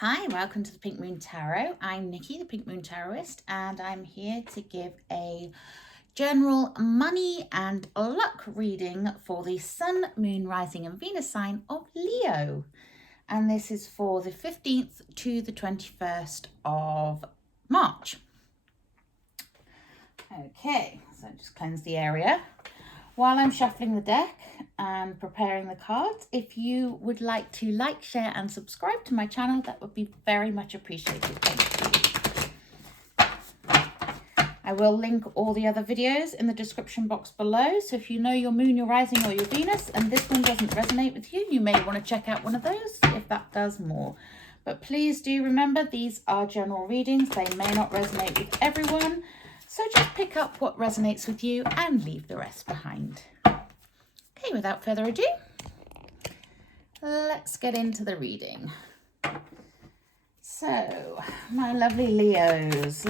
Hi, welcome to the Pink Moon Tarot. I'm Nikki, the Pink Moon Tarotist, and I'm here to give a general money and luck reading for the Sun, Moon, Rising and Venus sign of Leo. And this is for the 15th to the 21st of March. Okay, so just cleanse the area. While I'm shuffling the deck and preparing the cards, if you would like to like, share and subscribe to my channel, that would be very much appreciated. Thank you. I will link all the other videos in the description box below. So if you know your moon, your rising or your Venus and this one doesn't resonate with you, you may want to check out one of those if that does more. But please do remember, these are general readings. They may not resonate with everyone. So just pick up what resonates with you and leave the rest behind. Okay, without further ado, let's get into the reading. So, my lovely Leos,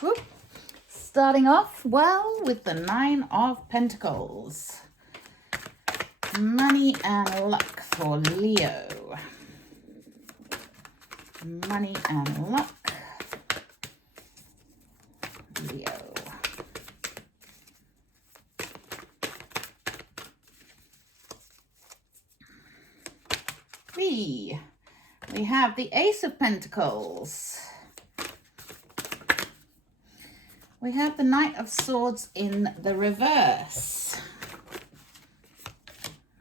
whoop, starting off well with the 9 of Pentacles. Money and luck for Leo. Money and luck. Leo. We have the Ace of Pentacles. We have the Knight of Swords in the reverse.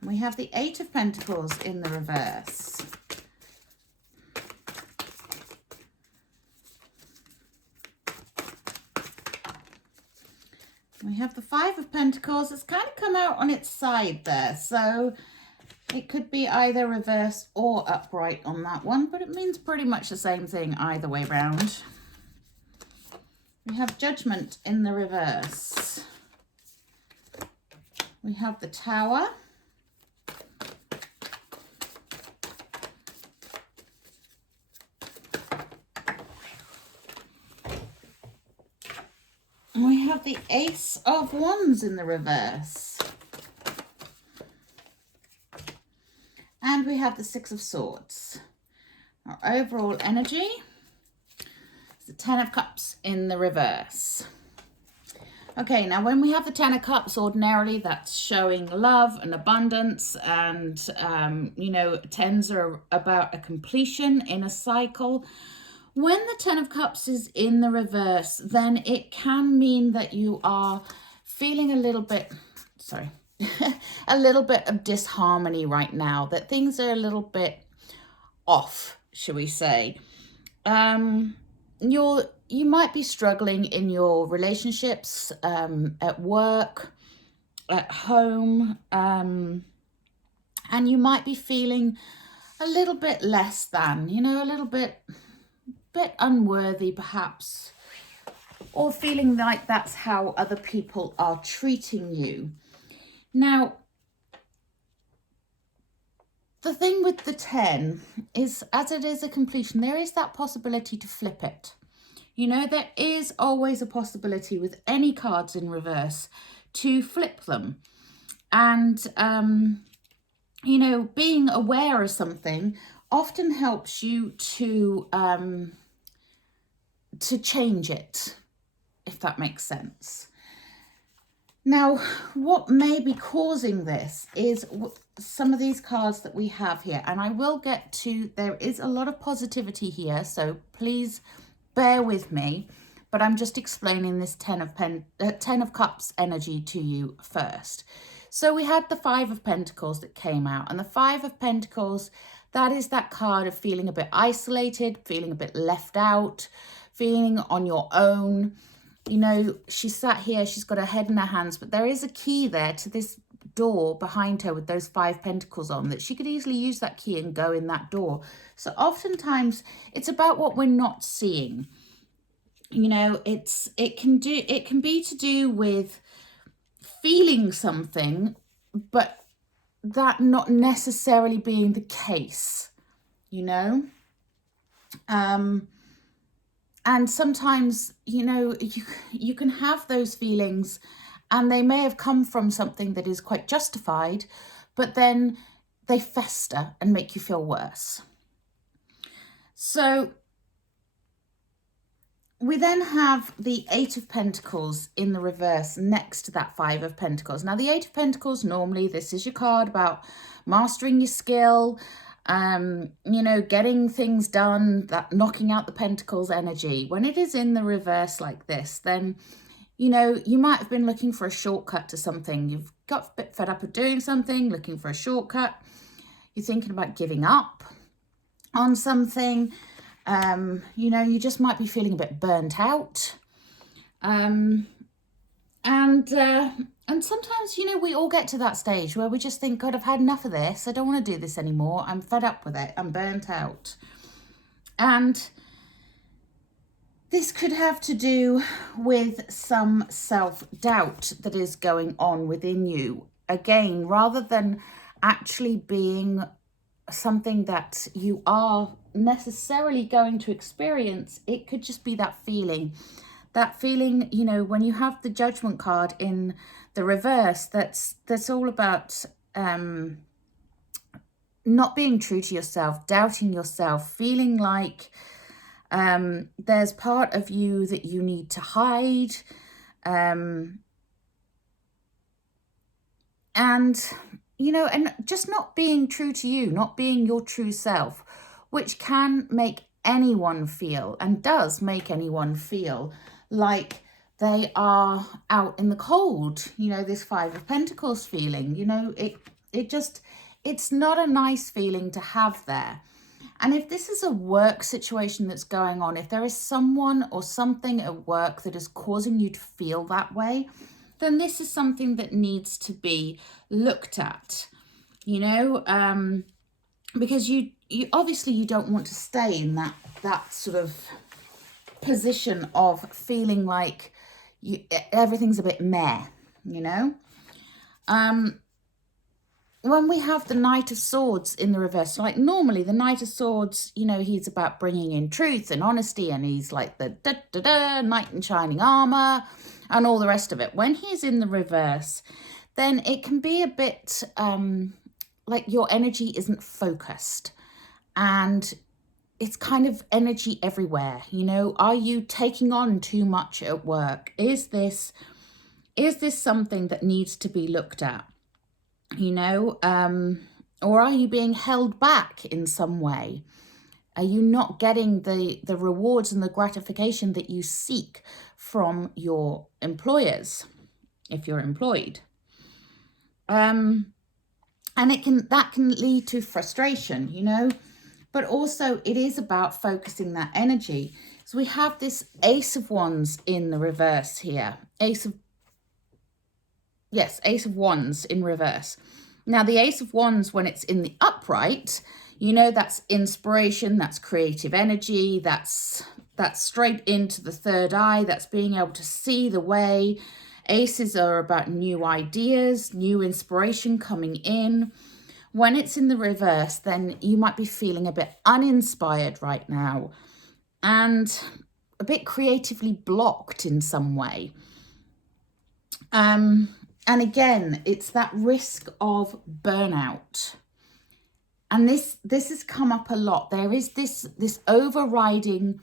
We have the Eight of Pentacles in the reverse. We have the Five of Pentacles. It's kind of come out on its side there. So it could be either reverse or upright on that one, but it means pretty much the same thing either way round. We have Judgment in the reverse. We have the Tower. We have the Ace of Wands in the reverse. And we have the Six of Swords. Our overall energy is the Ten of Cups in the reverse. Okay, now when we have the Ten of Cups, ordinarily that's showing love and abundance and, tens are about a completion in a cycle. When the Ten of Cups is in the reverse, then it can mean that you are feeling a little bit of disharmony right now, that things are a little bit off, shall we say. You might be struggling in your relationships, at work, at home, and you might be feeling a little bit less than, a little bit unworthy perhaps, or feeling like that's how other people are treating you. Now, the thing with the 10 is, as it is a completion, there is that possibility to flip it. There is always a possibility with any cards in reverse to flip them. And, being aware of something often helps you to change it, if that makes sense. Now, what may be causing this is some of these cards that we have here, and I will get to, there is a lot of positivity here, so please bear with me, but I'm just explaining this Ten of Cups energy to you first. So we had the Five of Pentacles that came out, and the Five of Pentacles, that is that card of feeling a bit isolated, feeling a bit left out, feeling on your own. She sat here, she's got her head in her hands, but there is a key there to this door behind her with those 5 pentacles on, that she could easily use that key and go in that door. So oftentimes it's about what we're not seeing. It can be to do with feeling something, but that not necessarily being the case, and sometimes, you can have those feelings and they may have come from something that is quite justified, but then they fester and make you feel worse. So we then have the Eight of Pentacles in the reverse next to that Five of Pentacles. Now, the Eight of Pentacles, normally this is your card about mastering your skill, you know, getting things done, that knocking out the Pentacles energy. When it is in the reverse like this, then, you know, you might have been looking for a shortcut to something. You've got a bit fed up of doing something, looking for a shortcut. You're thinking about giving up on something. You know, you just might be feeling a bit burnt out. And sometimes, you know, we all get to that stage where we just think, God, I've had enough of this. I don't want to do this anymore. I'm fed up with it. I'm burnt out. And this could have to do with some self-doubt that is going on within you. Again, rather than actually being something that you are necessarily going to experience, it could just be that feeling, you know, when you have the Judgment card in the reverse, that's all about not being true to yourself, doubting yourself, feeling like there's part of you that you need to hide, and you know, and just not being true to you, not being your true self, which can make anyone feel, and does make anyone feel, like they are out in the cold. You know, this Five of Pentacles feeling, you know, it's not a nice feeling to have there. And if this is a work situation that's going on, if there is someone or something at work that is causing you to feel that way, then this is something that needs to be looked at, you know, because you obviously you don't want to stay in that sort of position of feeling like everything's a bit meh, you know. When we have the Knight of Swords in the reverse, like normally the Knight of Swords, you know, he's about bringing in truth and honesty, and he's like the knight in shining armor and all the rest of it. When he's in the reverse, then it can be a bit like your energy isn't focused, and it's kind of energy everywhere. You know, are you taking on too much at work? Is this something that needs to be looked at? You know, or are you being held back in some way? Are you not getting the rewards and the gratification that you seek from your employers if you're employed? And that can lead to frustration, you know, but also it is about focusing that energy. So we have this Ace of Wands in the reverse here. Ace of Wands in reverse. Now, the Ace of Wands, when it's in the upright, you know, that's inspiration, that's creative energy, that's straight into the third eye, that's being able to see the way. Aces are about new ideas, new inspiration coming in. When it's in the reverse, then you might be feeling a bit uninspired right now and a bit creatively blocked in some way. And again, it's that risk of burnout. And this has come up a lot. There is this overriding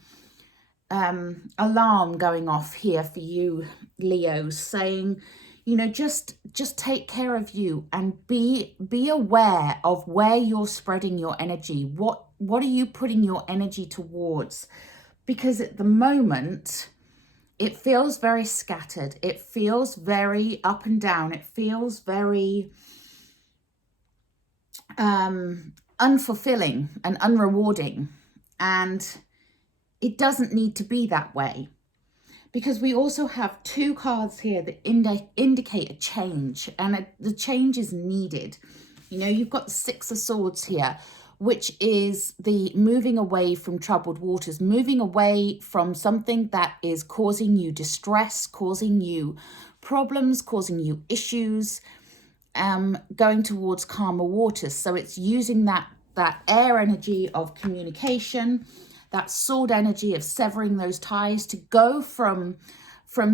alarm going off here for you, Leos, saying, you know, just take care of you and be aware of where you're spreading your energy. What are you putting your energy towards? Because at the moment, it feels very scattered. It feels very up and down. It feels very unfulfilling and unrewarding. And it doesn't need to be that way. Because we also have two cards here that indicate a change. And the change is needed. You know, you've got the Six of Swords here, which is the moving away from troubled waters, moving away from something that is causing you distress, causing you problems, causing you issues, going towards calmer waters. So it's using that air energy of communication, that sword energy of severing those ties, to go from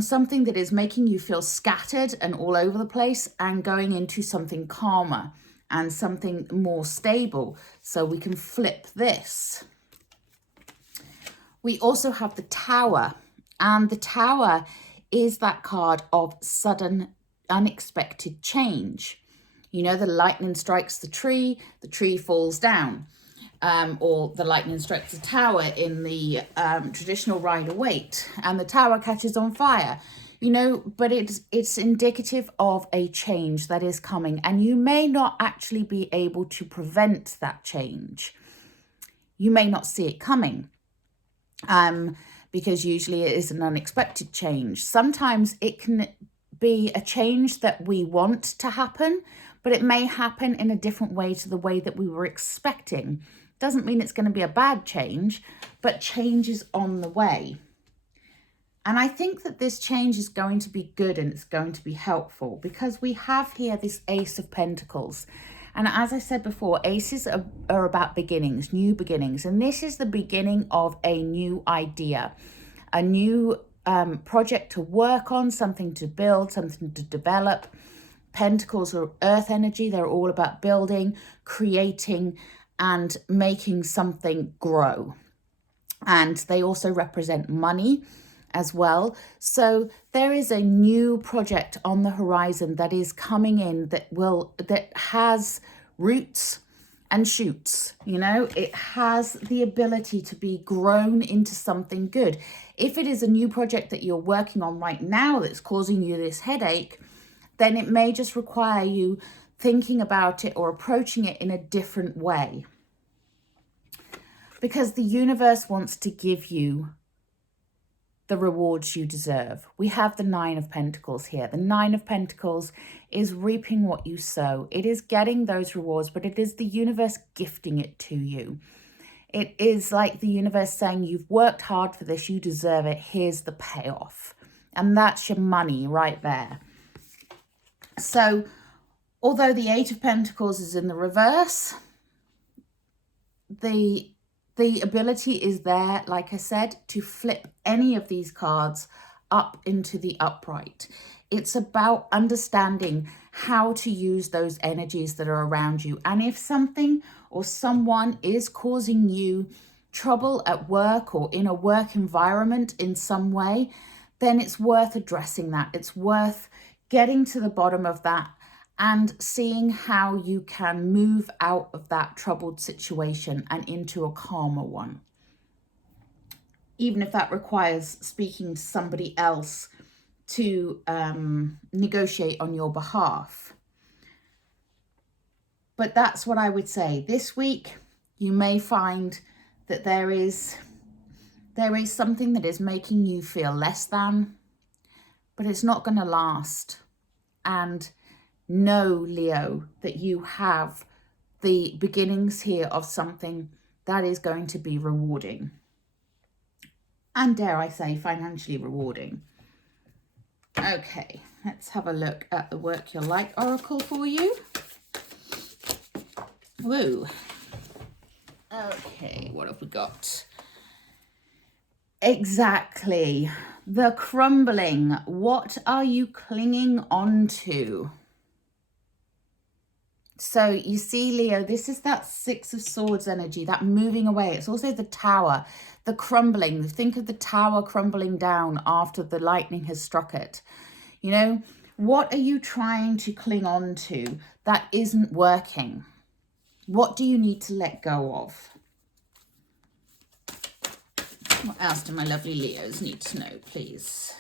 something that is making you feel scattered and all over the place and going into something calmer and something more stable. So we can flip this. We also have the Tower, and the Tower is that card of sudden, unexpected change. You know, the lightning strikes the tree falls down, or the lightning strikes the tower in the traditional Rider-Waite, and the tower catches on fire. You know, but it's indicative of a change that is coming, and you may not actually be able to prevent that change. You may not see it coming. Because usually it is an unexpected change. Sometimes it can be a change that we want to happen, but it may happen in a different way to the way that we were expecting. Doesn't mean it's going to be a bad change, but change is on the way. And I think that this change is going to be good and it's going to be helpful, because we have here this Ace of Pentacles. And as I said before, aces are about beginnings, new beginnings. And this is the beginning of a new idea, a new project to work on, something to build, something to develop. Pentacles are earth energy. They're all about building, creating, and making something grow. And they also represent money as well. So there is a new project on the horizon that is coming in that has roots and shoots. You know, it has the ability to be grown into something good. If it is a new project that you're working on right now that's causing you this headache, then it may just require you thinking about it or approaching it in a different way, because the universe wants to give you the rewards you deserve. We have the Nine of Pentacles here. The Nine of Pentacles is reaping what you sow. It is getting those rewards, but it is the universe gifting it to you. It is like the universe saying, you've worked hard for this, you deserve it, here's the payoff. And that's your money right there. So, although the Eight of Pentacles is in the reverse, the ability is there, like I said, to flip any of these cards up into the upright. It's about understanding how to use those energies that are around you. And if something or someone is causing you trouble at work or in a work environment in some way, then it's worth addressing that. It's worth getting to the bottom of that and seeing how you can move out of that troubled situation and into a calmer one. Even if that requires speaking to somebody else to negotiate on your behalf. But that's what I would say. This week, you may find that there is something that is making you feel less than, but it's not going to last. And know, Leo, that you have the beginnings here of something that is going to be rewarding. And dare I say, financially rewarding. Okay, let's have a look at the Work Your Light Oracle for you. Woo. Okay, what have we got? Exactly. The crumbling. What are you clinging on to? So you see, Leo, this is that Six of Swords energy, that moving away. It's also the Tower, the crumbling. Think of the tower crumbling down after the lightning has struck it. You know, what are you trying to cling on to that isn't working? What do you need to let go of? What else do my lovely Leos need to know, please?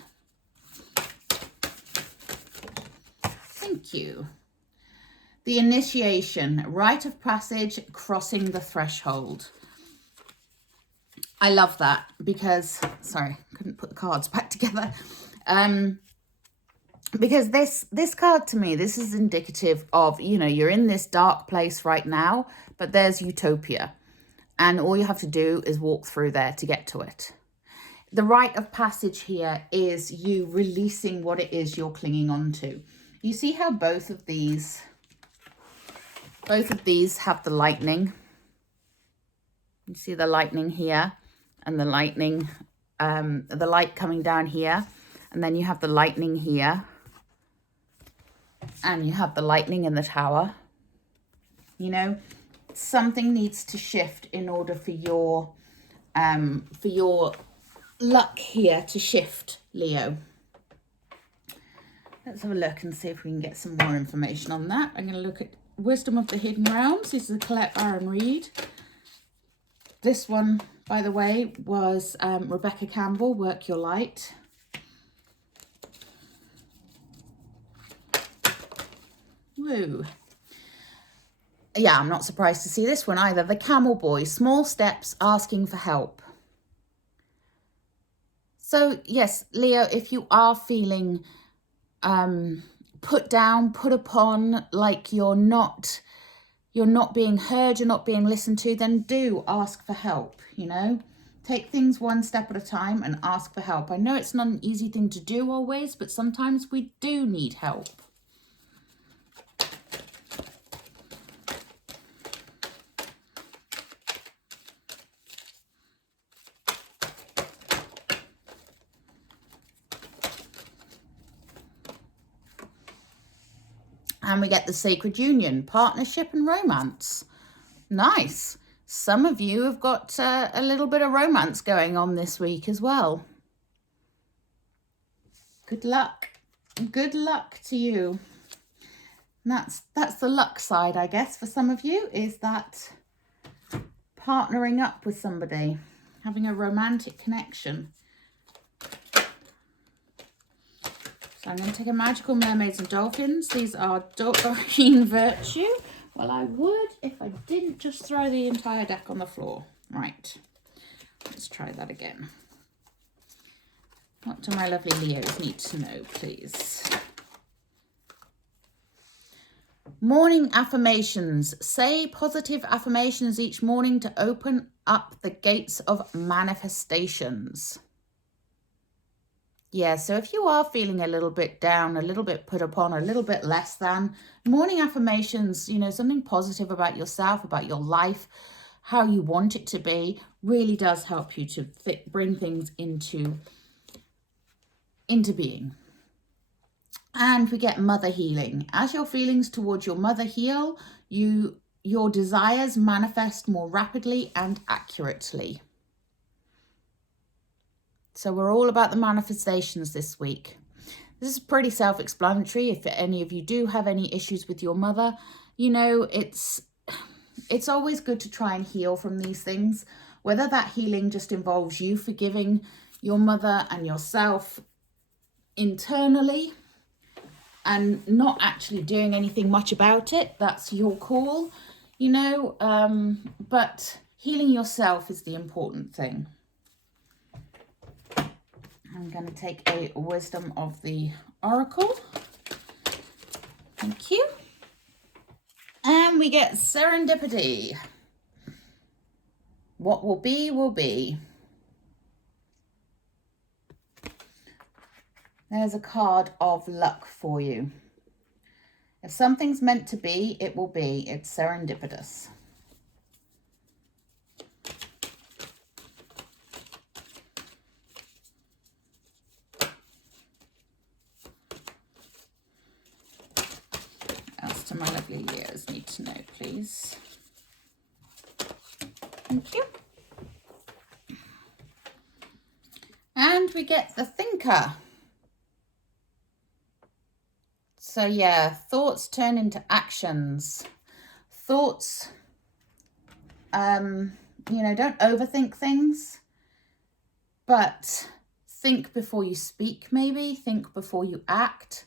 Thank you. The initiation, rite of passage, crossing the threshold. I love that because, sorry, couldn't put the cards back together. Because this card to me, this is indicative of, you know, you're in this dark place right now, but there's utopia. And all you have to do is walk through there to get to it. The rite of passage here is you releasing what it is you're clinging on to. You see how both of these have the lightning. You see the lightning here and the lightning, the light coming down here. And then you have the lightning here. And you have the lightning in the tower. You know, something needs to shift in order for your for your luck here to shift, Leo. Let's have a look and see if we can get some more information on that. I'm going to look at Wisdom of the Hidden Realms. This is a Colette Baron read. This one, by the way, was Rebecca Campbell, Work Your Light. Woo. Yeah, I'm not surprised to see this one either. The Camel Boy, small steps asking for help. So yes, Leo, if you are feeling put down, put upon, like you're not being heard, you're not being listened to, then do ask for help, you know. Take things one step at a time and ask for help. I know it's not an easy thing to do always, but sometimes we do need help. And we get the Sacred Union, partnership and romance. Nice. Some of you have got a little bit of romance going on this week as well. Good luck. Good luck to you. And that's the luck side, I guess, for some of you, is that partnering up with somebody, having a romantic connection. So I'm going to take a Magical Mermaids and Dolphins. These are Doreen Virtue. Well, I would if I didn't just throw the entire deck on the floor. Right, let's try that again. What do my lovely Leos need to know, please? Morning affirmations. Say positive affirmations each morning to open up the gates of manifestations. Yeah, so if you are feeling a little bit down, a little bit put upon, a little bit less than, morning affirmations, you know, something positive about yourself, about your life, how you want it to be, really does help you to bring things into being. And we get mother healing. As your feelings towards your mother heal, your desires manifest more rapidly and accurately. So we're all about the manifestations this week. This is pretty self-explanatory. If any of you do have any issues with your mother, you know, it's always good to try and heal from these things. Whether that healing just involves you forgiving your mother and yourself internally and not actually doing anything much about it, that's your call, you know, but healing yourself is the important thing. I'm going to take a Wisdom of the Oracle. Thank you. And we get Serendipity. What will be, will be. There's a card of luck for you. If something's meant to be, it will be. It's serendipitous. My lovely Leos need to know, please. Thank you. And we get the Thinker. So yeah, thoughts turn into actions. Thoughts, you know, don't overthink things, but think before you speak, maybe. Think before you act.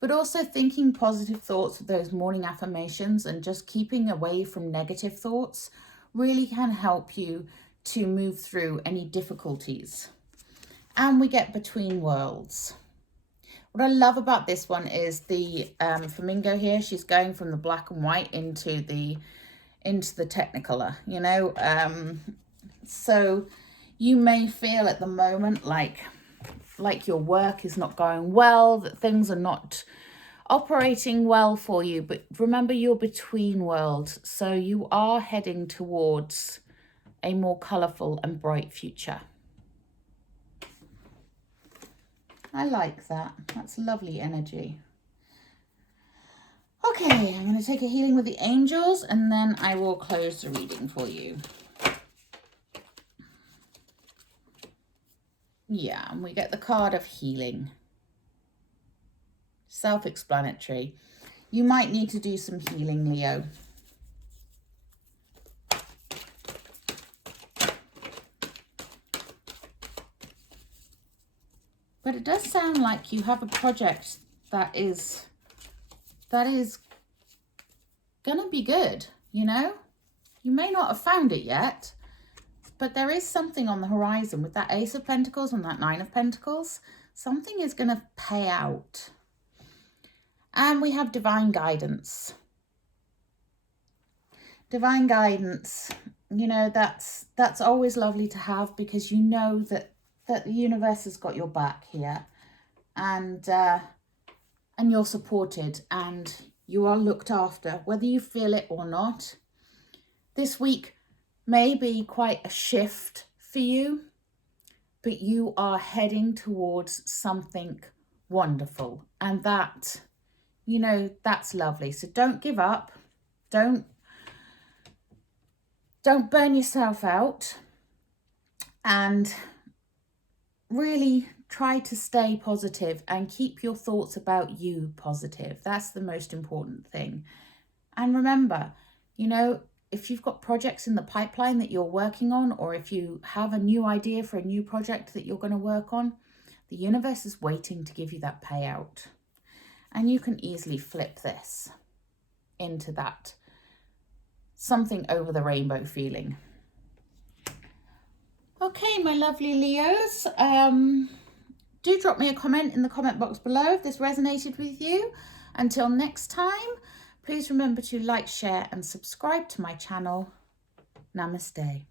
But also thinking positive thoughts with those morning affirmations and just keeping away from negative thoughts really can help you to move through any difficulties. And we get Between Worlds. What I love about this one is the flamingo here. She's going from the black and white into the Technicolor, you know. So you may feel at the moment like your work is not going well, that things are not operating well for you. But remember, you're between worlds, so you are heading towards a more colourful and bright future. I like that. That's lovely energy. Okay, I'm going to take a healing with the angels and then I will close the reading for you. Yeah, and we get the card of healing. Self-explanatory. You might need to do some healing, Leo. But it does sound like you have a project that is gonna be good, you know? You may not have found it yet, but there is something on the horizon with that Ace of Pentacles and that Nine of Pentacles. Something is gonna pay out. And we have divine guidance. Divine guidance, you know, that's always lovely to have, because you know that the universe has got your back here, and you're supported and you are looked after, whether you feel it or not. This week may be quite a shift for you, but you are heading towards something wonderful, and that, you know, that's lovely. So don't give up. Don't burn yourself out, and really try to stay positive and keep your thoughts about you positive. That's the most important thing. And remember, you know, if you've got projects in the pipeline that you're working on, or if you have a new idea for a new project that you're going to work on, the universe is waiting to give you that payout. And you can easily flip this into that something over the rainbow feeling. Okay, my lovely Leos, do drop me a comment in the comment box below if this resonated with you. Until next time, please remember to like, share and subscribe to my channel. Namaste.